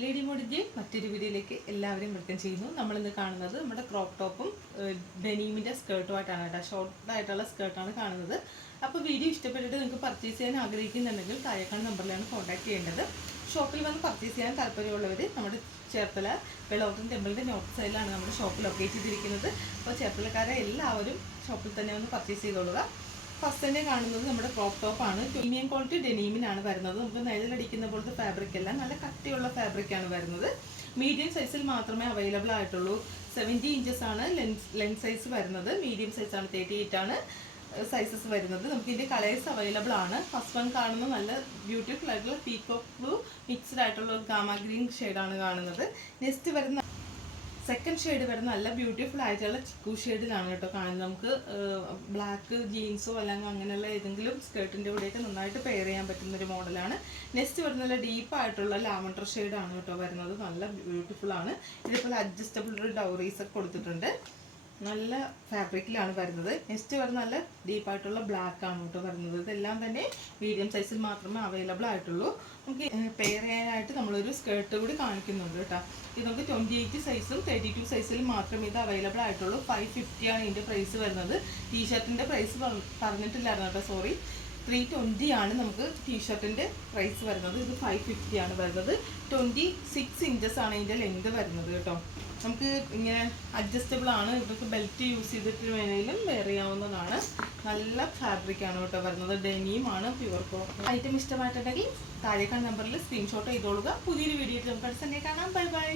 Lady മോഡിന്റെ മറ്റൊരു വീഡിയോയിലേക്ക് എല്ലാവരെയും വെൽക്കം ചെയ്യുന്നു. നമ്മളിന്ന് കാണുന്നത് നമ്മുടെ ക്രോപ്പ് ടോപ്പും ഡെനീമിന്റെ സ്കേർട്ടുമായിട്ടാണ് കേട്ടോ. ഷോർട്ട് ആയിട്ടുള്ള സ്കേർട്ടാണ് കാണുന്നത്. അപ്പോൾ വീഡിയോ ഇഷ്ടപ്പെട്ടിട്ട് നിങ്ങൾക്ക് പർച്ചേസ് ചെയ്യാൻ ആഗ്രഹിക്കുന്നുണ്ടെങ്കിൽ താഴേക്കാണ് നമ്പറിലാണ് കോൺടാക്ട് ചെയ്യേണ്ടത്. ഷോപ്പിൽ വന്ന് പർച്ചേസ് ചെയ്യാൻ താല്പര്യമുള്ളവർ നമ്മുടെ ചേർത്തല വെള്ളോട്ടൻ ടെമ്പിളിന്റെ നോർത്ത് സൈഡിലാണ് നമ്മുടെ ഷോപ്പ് ലൊക്കേറ്റ് ചെയ്തിരിക്കുന്നത്. അപ്പോൾ ചേർത്തലക്കാരെ എല്ലാവരും ഷോപ്പിൽ തന്നെ വന്ന് പർച്ചേസ് ചെയ്തോളുക. ഫസ്റ്റ് തന്നെ കാണുന്നത് നമ്മുടെ ക്രോപ്പ് ആണ്. പ്രീമിയം ക്വാളിറ്റി ഡെനീമിനാണ് വരുന്നത്. നമുക്ക് നിഴലടിക്കുന്ന പോലത്തെ ഫാബ്രിക് അല്ല. നല്ല കട്ടിയുള്ള ഫാബ്രിക് ആണ് വരുന്നത്. മീഡിയം സൈസിൽ മാത്രമേ അവൈലബിൾ ആയിട്ടുള്ളൂ. സെവന്റി ഇഞ്ചസ് ആണ് ലെങ്ത് സൈസ് വരുന്നത്. മീഡിയം സൈസ് ആണ് തേർട്ടി എയ്റ്റ് ആണ് സൈസസ് വരുന്നത്. നമുക്ക് ഇതിന്റെ കളേഴ്സ് അവൈലബിൾ ആണ്. ഫസ്റ്റ് വൺ കാണുന്ന നല്ല ബ്യൂട്ടിഫുൾ ആയിട്ടുള്ള പീക്കോക്ക് ബ്ലൂ മിക്സ്ഡ് ആയിട്ടുള്ള ഗാമ ഗ്രീൻ ഷെയ്ഡാണ് കാണുന്നത്. നെക്സ്റ്റ് വരുന്ന സെക്കൻഡ് ഷെയ്ഡ് വരുന്ന നല്ല ബ്യൂട്ടിഫുൾ ആയിട്ടുള്ള ചിക്കു ഷെയ്ഡിലാണ് കേട്ടോ കാണുന്നത്. നമുക്ക് ബ്ലാക്ക് ജീൻസോ അല്ലെങ്കിൽ അങ്ങനെയുള്ള ഏതെങ്കിലും സ്കേർട്ടിന്റെ കൂടെയൊക്കെ നന്നായിട്ട് പെയർ ചെയ്യാൻ പറ്റുന്ന ഒരു മോഡലാണ് നെക്സ്റ്റ് വരുന്ന നല്ല ഡീപ്പ് ആയിട്ടുള്ള ലാവണ്ടർ ഷെയ്ഡാണ് കേട്ടോ വരുന്നത്. നല്ല ബ്യൂട്ടിഫുൾ ആണ്. ഇതേപോലെ അഡ്ജസ്റ്റബിൾ ഒരു ഡൗറീസ് ഒക്കെ കൊടുത്തിട്ടുണ്ട്. നല്ല ഫാബ്രിക്കിലാണ് വരുന്നത്. നെക്സ്റ്റ് വരുന്ന നല്ല ഡീപ്പായിട്ടുള്ള ബ്ലാക്ക് ആണ് കേട്ടോ വരുന്നത്. ഇതെല്ലാം തന്നെ മീഡിയം സൈസിൽ മാത്രമേ അവൈലബിൾ ആയിട്ടുള്ളൂ. നമുക്ക് പെയർ ചെയ്യാനായിട്ട് നമ്മളൊരു സ്കേർട്ട് കൂടി കാണിക്കുന്നുണ്ട് കേട്ടോ. ഇത് നമുക്ക് ട്വന്റി എയ്റ്റ് സൈസും തേർട്ടി ടു സൈസിൽ മാത്രമേ ഇത് അവൈലബിൾ ആയിട്ടുള്ളൂ. ഫൈവ് ഫിഫ്റ്റി ആണ് ഇതിന്റെ പ്രൈസ് വരുന്നത്. ടീഷർട്ടിന്റെ പ്രൈസ് പറഞ്ഞിട്ടില്ലായിരുന്നു കേട്ടോ സോറി ത്രീ ട്വന്റി ആണ് നമുക്ക് ടീഷർട്ടിന്റെ പ്രൈസ് വരുന്നത്. ഇത് ഫൈവ് ഫിഫ്റ്റി ആണ് വരുന്നത്. ട്വന്റി സിക്സ് ഇഞ്ചസ് ആണ് ഇതിന്റെ ലെങ്ത് വരുന്നത് കേട്ടോ. നമുക്ക് ഇങ്ങനെ അഡ്ജസ്റ്റബിൾ ആണ്. ഇതൊക്കെ ബെൽറ്റ് യൂസ് ചെയ്തിട്ട് വേണമെങ്കിലും വെയർ ചെയ്യാവുന്നതാണ്. നല്ല ഫാബ്രിക് ആണ് കേട്ടോ വരുന്നത്. ഡെനിയും ആണ് പ്യുവർ കോട്ടൺ ഐറ്റം ഇഷ്ടമായിട്ടുണ്ടെങ്കിൽ താഴേക്കാണ് നമ്പറിൽ സ്ക്രീൻഷോട്ട് ചെയ്തോളുക. പുതിയൊരു വീഡിയോ നമുക്ക് അടുത്ത തന്നെ കാണാം. Bye bye